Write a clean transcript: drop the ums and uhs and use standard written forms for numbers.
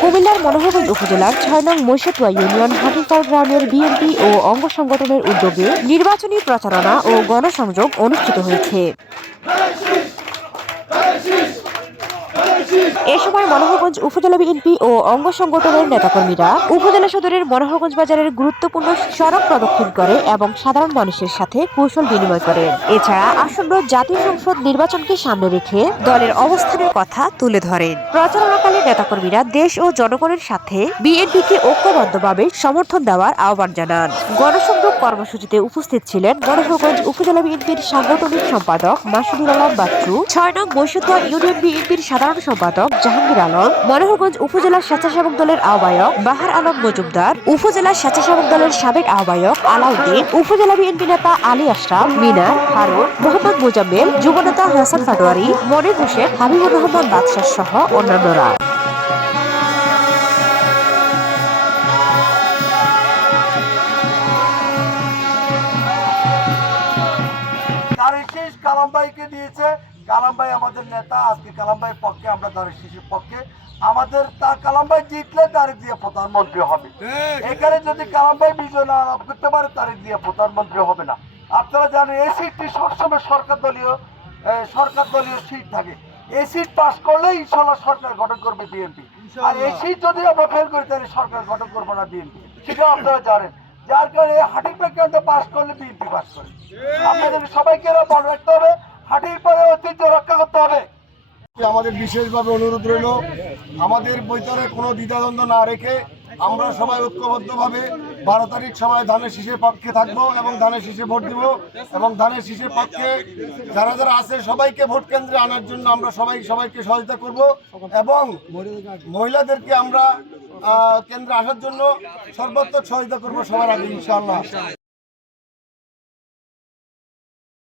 কুমিল্লার মনোহরগঞ্জ উপজেলার ৬ নং মৈশাটুয়া ইউনিয়ন হাটিরপাড় গ্রামের বিএনপি ও অঙ্গ সংগঠনের উদ্যোগে নির্বাচনী প্রচারণা ও গণসংযোগ অনুষ্ঠিত হয়েছে। এ সময় মনোহরগঞ্জ উপজেলা বিএনপি ও অঙ্গ সংগঠনের নেতাকর্মীরা উপজেলা সদরের মনোহরগঞ্জ বাজারের গুরুত্বপূর্ণ সড়ক প্রদক্ষিণ করে এবং সাধারণ মানুষের সাথে কৌশল বিনিময় করেন। এছাড়া আসন্ন জাতীয় সংসদ নির্বাচনকে সামনে রেখে দলের অবস্থানের কথা তুলে ধরেন। প্রচারণাকালে নেতাকর্মীরা দেশ ও জনগণের সাথে বিএনপিকে ঐক্যবদ্ধভাবে সমর্থন দেওয়ার আহ্বান জানান। গণসংযোগ কর্মসূচিতে উপস্থিত ছিলেন মনোহরগঞ্জ উপজেলা বিএনপির সাংগঠনিক সম্পাদক মাসুদুল আলম বাচ্চু, ৬ নং মৈশাটুয়া ইউনিয়ন বিএনপির সাধারণ সম্পাদক জাহাঙ্গীর আলম, মনোহরগঞ্জ উপজেলা স্বেচ্ছাসেবক দলের আহ্বায়ক বাহার আলম মজুমদার, উপজেলা স্বেচ্ছাসেবক দলের সাবেক আহ্বায়ক আলাউদ্দিন, উপজেলা বিএনপি নেতা আলী আশরাফ, মিনার, হারুন, মোহাম্মদ মুজাম্মেল, যুবনেতা হাসান ফাটোয়ারি, মনির হোসেন, হাবিবুর রহমান বাদশাহ সহ অন্যান্যরা। কালাম ভাইকে দিয়েছে। কালাম ভাই আমাদের নেতা। আজকে কালাম ভাইয়ের পক্ষে আমরা দাঁড়িয়ে শিশুর পক্ষে আমাদের কালাম ভাই জিতলে তারেক জিয়া প্রধানমন্ত্রী হবে। এখানে যদি কালাম ভাই বিজয় না লাভ করতে পারে তারেক জিয়া প্রধানমন্ত্রী হবে না। আপনারা জানেন এই সিটটি সবসময় সরকার দলীয় সিট থাকে। এই সিট পাস করলেই ইনশাল্লাহ সরকার গঠন করবে বিএনপি। আর এই সিট যদি আমরা ফেল করি তাহলে সরকার গঠন করবো না বিএনপি, সেটা আপনারা জানেন। যার কারণে হাটির প্রেক্ষান্তে পাস করলে বিএনপি পাস করে। আপনাদের সবাইকে মনে রাখতে হবে, হাটির পরে ঐতিহ্য রক্ষা করতে হবে। আমাদের বিশেষভাবে অনুরোধ রইল, আমাদের বৈতরে কোনো দ্বিধাদ্বন্দ্ব না রেখে আমরা সবাই ঐক্যবদ্ধভাবে 12 তারিখ সবাই ধানের শীষের পক্ষে থাকবো এবং ধানের শীষে ভোট দিব। এবং ধানের শীষের পক্ষে যারা যারা আছে সবাইকে ভোট কেন্দ্রে আনার জন্য আমরা সবাইকে সহযোগিতা করব এবং মহিলাদেরকে আমরা কেন্দ্রে আসার জন্য সর্বোচ্চ সহযোগিতা করবো সবার আগে ইনশাআল্লাহ।